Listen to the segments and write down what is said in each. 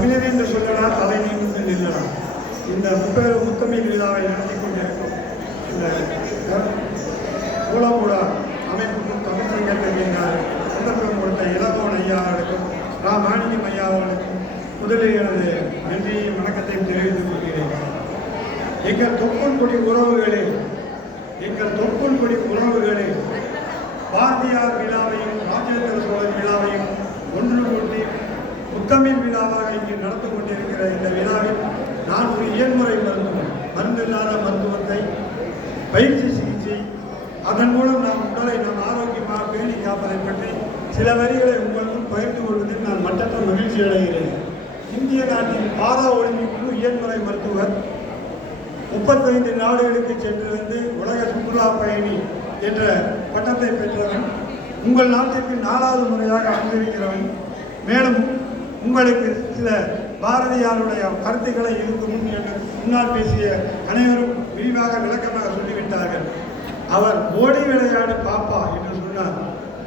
தமிழர் என்று சொல்லலாம், தலை நிமிர்ந்து நில்லலாம். இந்த முத்தமிழ் விழாவை நடத்தி கொண்டிருக்கும் இந்த மூலமுடா அமைப்புக்கும் தமிழ் சங்கத்தில் எங்கள் சந்தர்ப்பம் கொடுத்த இளங்கோன் ஐயா அவர்களுக்கும் மாணிக்கம் ஐயா அவர்களுக்கும் முதலில் எனது நன்றியை வணக்கத்தையும் தெரிவித்துக் கொள்கிறேன். எங்கள் தொப்புள்கொடி உறவுகளே பாரதியார் விழாவையும் ராஜேந்திர சோழன் விழாவையும் ஒன்று கூட்டி முத்தமிழ் விழாவாக இங்கு நடந்து கொண்டிருக்கிற இந்த விழாவில் நான் ஒரு இயன்முறை மருந்தில்லாத மருத்துவத்தை பயிற்சி சிகிச்சை அதன் மூலம் நாம் உடலை நாம் ஆரோக்கியமாக பேணி காப்பதை பற்றி சில வரிகளை உங்களுக்கும் பகிர்ந்து கொள்வதில் நான் மற்றற்ற மகிழ்ச்சி அடைகிறேன். இந்திய நாட்டின் பாரா ஒலிம்பிக் குழு இயன்முறை மருத்துவர் 35 நாடுகளுக்கு சென்று வந்து உலக சுற்றுலா பயணி என்ற பட்டத்தை பெற்றவன், உங்கள் நாட்டிற்கு 4வது முறையாக வந்திருக்கிறவன். மேலும் உங்களுக்கு சில பாரதியாருடைய கருத்துக்களை இருக்கும் என்று முன்னால் பேசிய அனைவரும் விரிவாக விளக்கமாக சொல்லிவிட்டார்கள். அவர் ஓடி விளையாடு பாப்பா என்று சொன்னார்.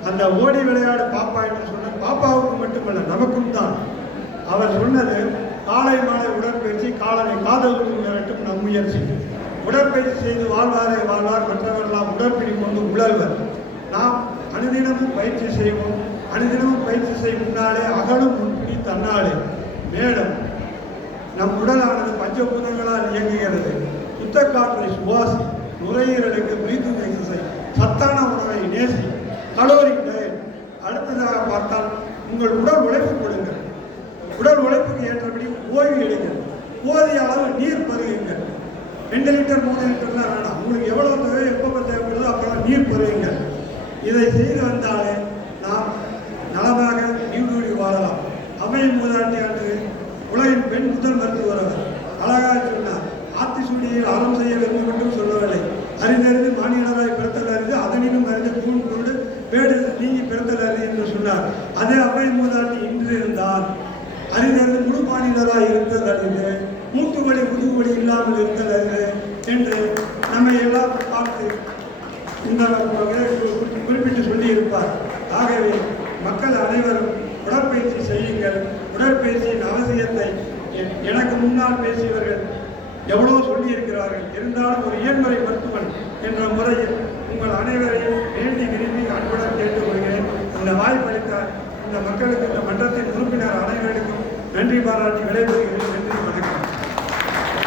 அந்த ஓடி விளையாடு பாப்பா என்று சொன்ன பாப்பாவுக்கு மட்டுமல்ல, நமக்கும் தான். அவர் சொன்னது காலை மாலை உடற்பயிற்சி, காலனை காதல் விரட்டும் நம் முயற்சி. உடற்பயிற்சி செய்து வாழ்வாரே வாழ்வார், மற்றவர்களாம் உடற்பிடி கொண்டு உழல்வர். நாம் அனுதினமும் பயிற்சி செய்வோம். அனுதினமும் பயிற்சி செய்யும் முன்னாலே அகலும் முன்பிடி தன்னாலே. மேலும் நம் உடலானது பஞ்சபூதங்களால் இயங்குகிறது. சுத்த காற்றை சுவாசி, நுரையீரலுக்கு பிரீத்திங் எக்ஸசைஸ், சத்தான உணவை நேசி, கலோரி டயட். அடுத்ததாக பார்த்தால் உங்கள் உடல் உழைப்பு கொடுங்கள். உடல் உழைப்புக்கு ஏற்றபடி ஓய்வு எடுங்கள். போதிய அளவு நீர் பருகுங்கள். 2 லிட்டர் 3 லிட்டர்லாம் வேண்டாம். உங்களுக்கு எவ்வளோ தேவை, எப்போ தேவைப்படுதோ அப்போல்லாம் நீர் பருகுங்கள். இதை செய்து வந்தாலே நாம் நலமாக நீடூழி வாழலாம். அவை மூதாட்டி ஆண்டு உலகின் பெண் முதல் மருத்துவர் அவர் அழகாக சொன்னார். ஆத்திசூடியில் அறம் செய்ய வேண்டும் என்றும் சொல்லவில்லை. அறிந்தறிந்து மாநிலராய் பிறத்தல் அறிந்து அதனினும் அறிந்து கூண் கொண்டு பேடு நீங்கி பிறத்தல் அறிந்து என்று சொன்னார். அதே அவை மூதாட்டி இன்று இருந்தால் அறிந்தறிந்து முழு மாநிலராய் இருத்தல் அறிந்து மூட்டுவழி முதுகுவழி இல்லாமல் இருத்தல் அறிந்து என்று நம்மை எல்லாம் பார்த்து இந்த குறிப்பிட்டு சொல்லியிருப்பார். ஆகவே மக்கள் அனைவரும் உடற்பயிற்சி செய்யுங்கள். உடற்பயிற்சியின் அவசியத்தை எனக்கு முன்னால் பேசியவர்கள் எவ்வளோ சொல்லியிருக்கிறார்கள். இருந்தாலும் ஒரு இயன்முறை மருத்துவன் என்ற முறையில் உங்கள் அனைவரையும் வேண்டி விரும்பி அன்புடன் கேட்டுக்கொள்கிறேன். இந்த வாய்ப்பளித்த இந்த மக்களுக்கு, இந்த மன்றத்தின் உறுப்பினர் அனைவருக்கும் நன்றி பாராட்டி விடைபெறுகிறேன்.